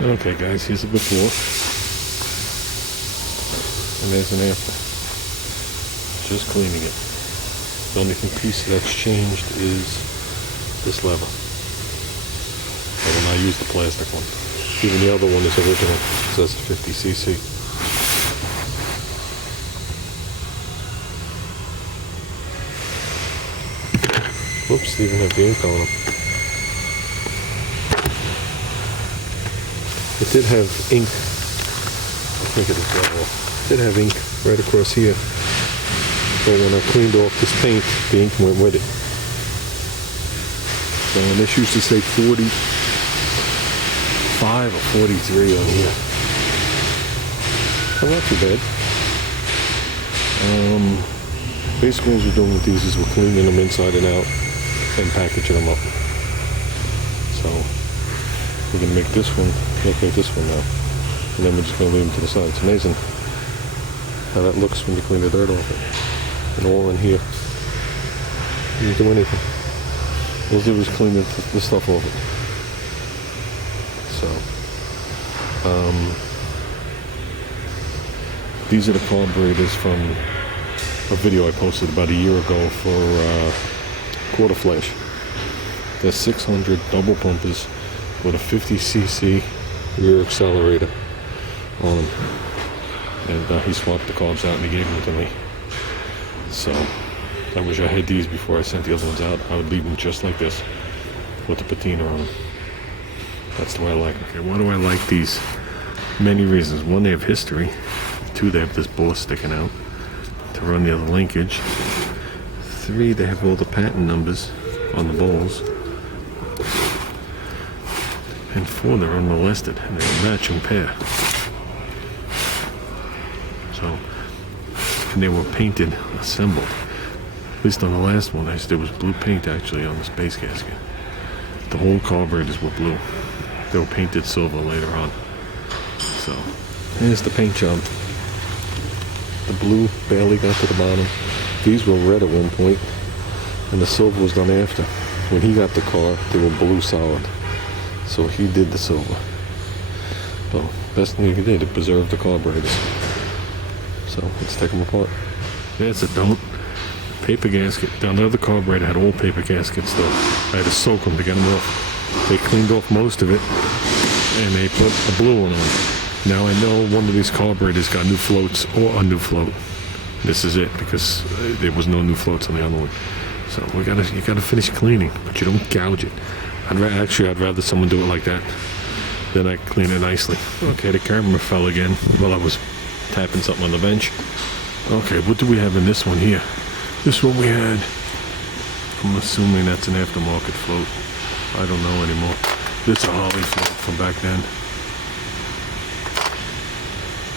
Okay guys, here's a before. And there's an after. Just cleaning it. The only piece that's changed is this lever. I will not use the plastic one. Even the other one is original. It says 50cc. Whoops, they even have the ink on them. It did have ink. Let's make it this level. It did have ink right across here. But when I cleaned off this paint, the ink went with it. So this used to say 45 or 43 on here. So not too bad. Basically what we're doing with these is we're cleaning them inside and out and packaging them up. So we're going to make this one look like this one now. And then we're just going to leave them to the side. It's amazing how that looks when you clean the dirt off it. And all in here. You didn't do anything. All I did was clean the stuff off it. So, these are the carburetors from a video I posted about a year ago for quarter flash. They're 600 double pumpers with a 50cc rear accelerator on them. And he swapped the carbs out and he gave them to me. So I wish I had these before I sent the other ones out. I would leave them just like this with the patina on them. That's the way I like them. Okay, why do I like these? Many reasons. One, they have history. Two, they have this bore sticking out to run the other linkage. Three, they have all the patent numbers on the bowls. And four, they're unmolested and they're a matching pair. So, and they were painted, assembled. At least on the last one, there was blue paint actually on this base gasket. The whole carburetors were blue. They were painted silver later on. So, here's the paint job. The blue barely got to the bottom. These were red at one point, and the silver was done after. When he got the car, they were blue solid. So he did the silver. So, best thing he did to preserve the carburetors. So, let's take them apart. That's it, don't. Paper gasket. Down there, the carburetor had old paper gaskets still. I had to soak them to get them off. They cleaned off most of it, and they put a blue one on. Now I know one of these carburetors got new floats or a new float. This is it, because there was no new floats on the other one. So you gotta finish cleaning, but you don't gouge it. I'd rather someone do it like that. Then I clean it nicely. Okay, the camera fell again while I was tapping something on the bench. Okay, what do we have in this one here? This one we had, I'm assuming that's an aftermarket float. I don't know anymore. This is a Holley float from back then.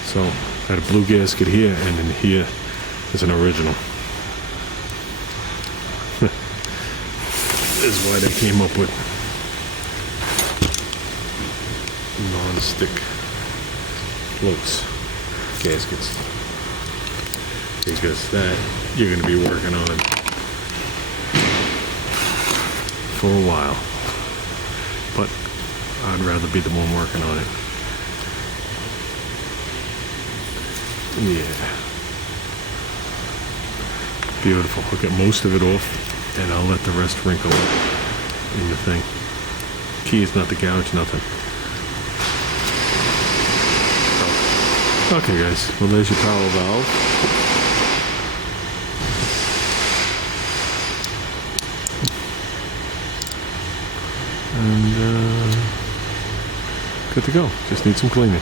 So, I had a blue gasket here, and in here is an original. This is why they came up with non-stick floats, gaskets. Because that you're going to be working on for a while. But I'd rather be the one working on it. Yeah. Beautiful. I'll get most of it off and I'll let the rest wrinkle in the thing. Key is not to gouge nothing. Okay guys, well there's your power valve. And good to go. Just need some cleaning.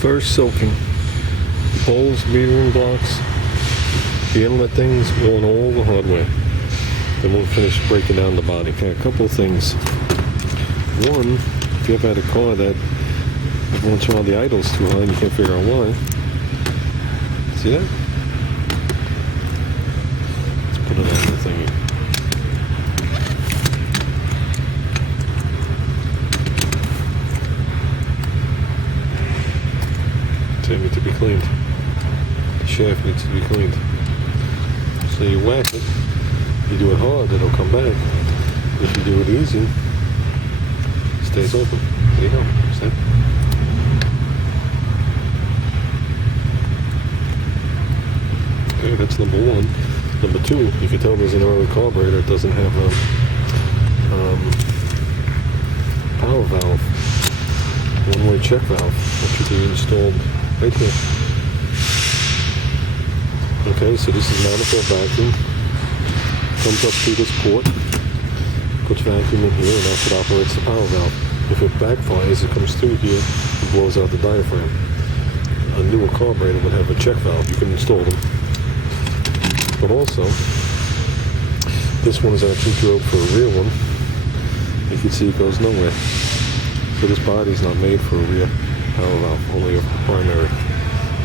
First soaking. Bowls, metering blocks, the inlet things, on all the hardware. Then we'll finish breaking down the body. Okay, a couple of things. One, if you ever had a car that every once in a while the idle's too high and you can't figure out why. See that? Let's put it on the thingy. It needs to be cleaned. The shaft needs to be cleaned. So you whack it, you do it hard, it'll come back. If you do it easy, stays open. There you go. See? Okay, that's number one. Number two, you can tell there's an early carburetor. It doesn't have a power valve, one-way check valve, that should be installed right here. Okay, so this is manifold vacuum. Comes up through this port, puts vacuum in here, and that's what operates the power valve. If it backfires, it comes through here and blows out the diaphragm. A newer carburetor would have a check valve. You can install them. But also, this one is actually drilled for a rear one. You can see it goes nowhere. So this body's not made for a rear power valve, only a primary.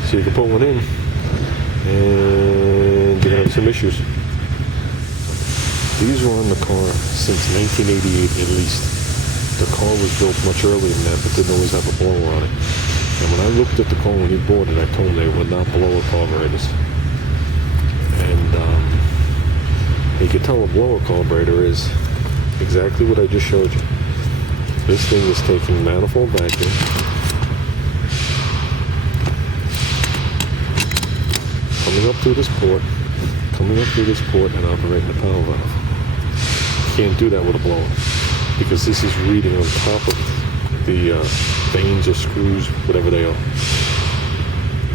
So you can put one in, and you're gonna have some issues. These were on the car since 1988 at least. The car was built much earlier than that, but didn't always have a blower on it. And when I looked at the car when he bought it, I told him they would not blower carburetors. And you can tell a blower carburetor is exactly what I just showed you. This thing is taking manifold vacuum, coming up through this port, and operating the power valve. You can't do that with a blower because this is reading on top of the vanes or screws, whatever they are.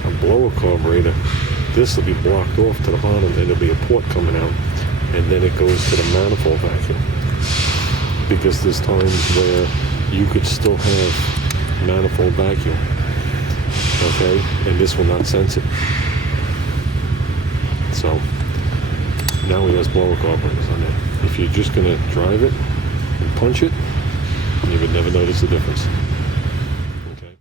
A blower carburetor, this will be blocked off to the bottom, and there'll be a port coming out, and then it goes to the manifold vacuum. Because there's times where you could still have manifold vacuum, okay, and this will not sense it. So now he has blower carburetors on there. If you're just gonna drive it and punch it, you would never notice the difference.